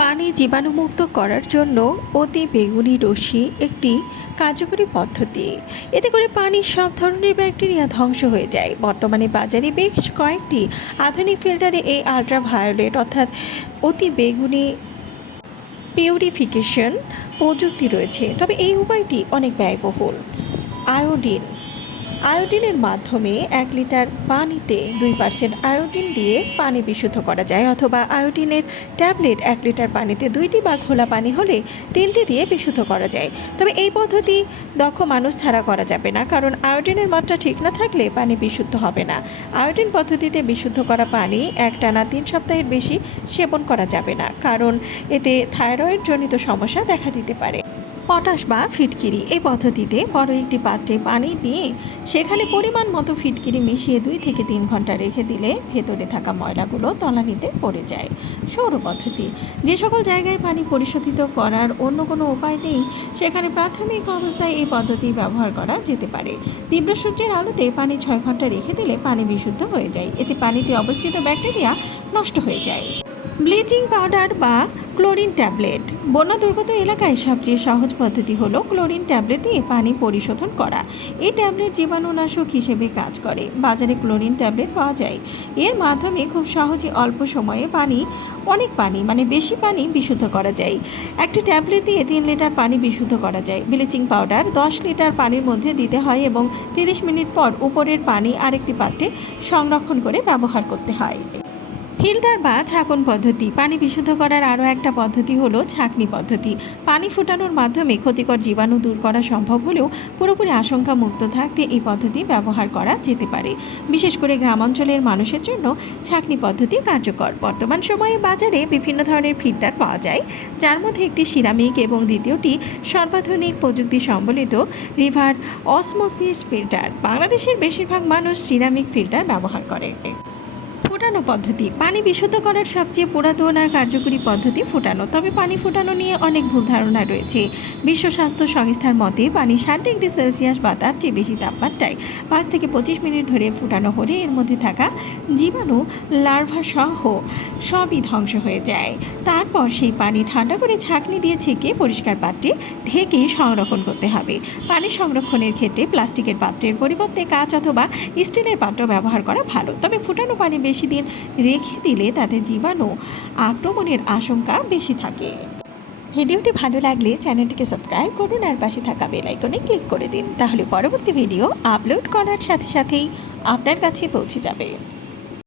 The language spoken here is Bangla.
পানি জীবাণুমুক্ত করার জন্য অতি বেগুনি রশ্মি একটি কার্যকরী পদ্ধতি। এতে করে পানির সব ধরনের ব্যাকটেরিয়া ধ্বংস হয়ে যায়। বর্তমানে বাজারে বেশ কয়েকটি আধুনিক ফিল্টারে এই আল্ট্রাভায়োলেট অর্থাৎ অতি বেগুনি পিউরিফিকেশন প্রযুক্তি রয়েছে, তবে এই উপায়টি অনেক ব্যয়বহুল। আয়োডিন আয়োডিনের মাধ্যমে 1 লিটার পানিতে 2% আয়োডিন দিয়ে পানি বিশুদ্ধ করা যায়, অথবা আয়োডিনের ট্যাবলেট 1 লিটার পানিতে 2টি বা ঘোলা পানি হলে 3টি দিয়ে বিশুদ্ধ করা যায়। তবে এই পদ্ধতি দক্ষ মানুষ ছাড়া করা যাবে না, কারণ আয়োডিনের মাত্রা ঠিক না থাকলে পানি বিশুদ্ধ হবে না। আয়োডিন পদ্ধতিতে বিশুদ্ধ করা পানি একটানা 3 সপ্তাহের বেশি সেবন করা যাবে না, কারণ এতে থাইরয়েড জনিত সমস্যা দেখা দিতে পারে। পটাশ বা ফিটকিরি এই পদ্ধতিতে বড় একটি পাত্রে পানি দিয়ে সেখানে পরিমাণ মতো ফিটকিরি মিশিয়ে 2 থেকে 3 ঘন্টা রেখে দিলে ভেতরে থাকা ময়লাগুলো তলানিতে পড়ে যায়। সৌর পদ্ধতি, যে সকল জায়গায় পানি পরিশোধিত করার অন্য কোনো উপায় নেই সেখানে প্রাথমিক অবস্থায় এই পদ্ধতি ব্যবহার করা যেতে পারে। তীব্র সূর্যের আলোতে পানি 6 ঘন্টা রেখে দিলে পানি বিশুদ্ধ হয়ে যায়। এতে পানিতে অবস্থিত ব্যাকটেরিয়া নষ্ট হয়ে যায়। ব্লিচিং পাউডার বা ক্লোরিন ট্যাবলেট, বন্যা দুর্গত এলাকায় সবচেয়ে সহজ পদ্ধতি হলো ক্লোরিন ট্যাবলেট দিয়ে পানি পরিশোধন করা। এই ট্যাবলেট জীবাণুনাশক হিসেবে কাজ করে। বাজারে ক্লোরিন ট্যাবলেট পাওয়া যায়। এর মাধ্যমে খুব সহজে অল্প সময়ে অনেক পানি বেশি পানি বিশুদ্ধ করা যায়। একটি ট্যাবলেট দিয়ে 3 লিটার পানি বিশুদ্ধ করা যায়। ব্লিচিং পাউডার 10 লিটার পানির মধ্যে দিতে হয় এবং 30 মিনিট পর উপরের পানি আরেকটি পাত্রে সংরক্ষণ করে ব্যবহার করতে হয়। ফিল্টার বা ছাঁকন পদ্ধতি, পানি বিশুদ্ধ করার আরও একটা পদ্ধতি হলো ছাঁকনি পদ্ধতি। পানি ফুটানোর মাধ্যমে ক্ষতিকর জীবাণু দূর করা সম্ভব হলেও পুরোপুরি আশঙ্কা মুক্ত থাকতে এই পদ্ধতি ব্যবহার করা যেতে পারে। বিশেষ করে গ্রামাঞ্চলের মানুষের জন্য ছাঁকনি পদ্ধতি কার্যকর। বর্তমান সময়ে বাজারে বিভিন্ন ধরনের ফিল্টার পাওয়া যায়, যার মধ্যে একটি সিরামিক এবং দ্বিতীয়টি সর্বাধুনিক প্রযুক্তি সম্বলিত রিভার অসমোসিস ফিল্টার। বাংলাদেশের বেশিরভাগ মানুষ সিরামিক ফিল্টার ব্যবহার করে। ফোটানো পদ্ধতি, পানি বিশুদ্ধ করার সবচেয়ে পুরাতন আর কার্যকরী পদ্ধতি ফোটানো। তবে পানি ফোটানো নিয়ে অনেক ভুল ধারণা রয়েছে। বিশ্ব স্বাস্থ্য সংস্থার মতে পানি 60 ডিগ্রি সেলসিয়াস বা তার চেয়ে বেশি তাপমাত্রায় 5 থেকে 25 মিনিট ধরে ফোটানো হলে এর মধ্যে থাকা জীবাণু, লার্ভা সহ সবই ধ্বংস হয়ে যায়। তারপর সেই পানি ঠান্ডা করে ছাঁকনি দিয়ে ছেঁকে পরিষ্কার পাত্রে ঢেকে সংরক্ষণ করতে হবে। পানি সংরক্ষণের ক্ষেত্রে প্লাস্টিকের পাত্রের পরিবর্তে কাঁচ অথবা স্টিলের পাত্র ব্যবহার করা ভালো। তবে ফোটানো পানি বেশি দিন রেখে দিলে তাতে জীবাণু আক্রমণের আশঙ্কা বেশি থাকে। ভিডিওটি ভালো লাগলে চ্যানেলটিকে সাবস্ক্রাইব করুন আর পাশে থাকা বেল আইকনে ক্লিক করে দিন, তাহলে পরবর্তী ভিডিও আপলোড করার সাথে সাথেই আপনার কাছে পৌঁছে যাবে।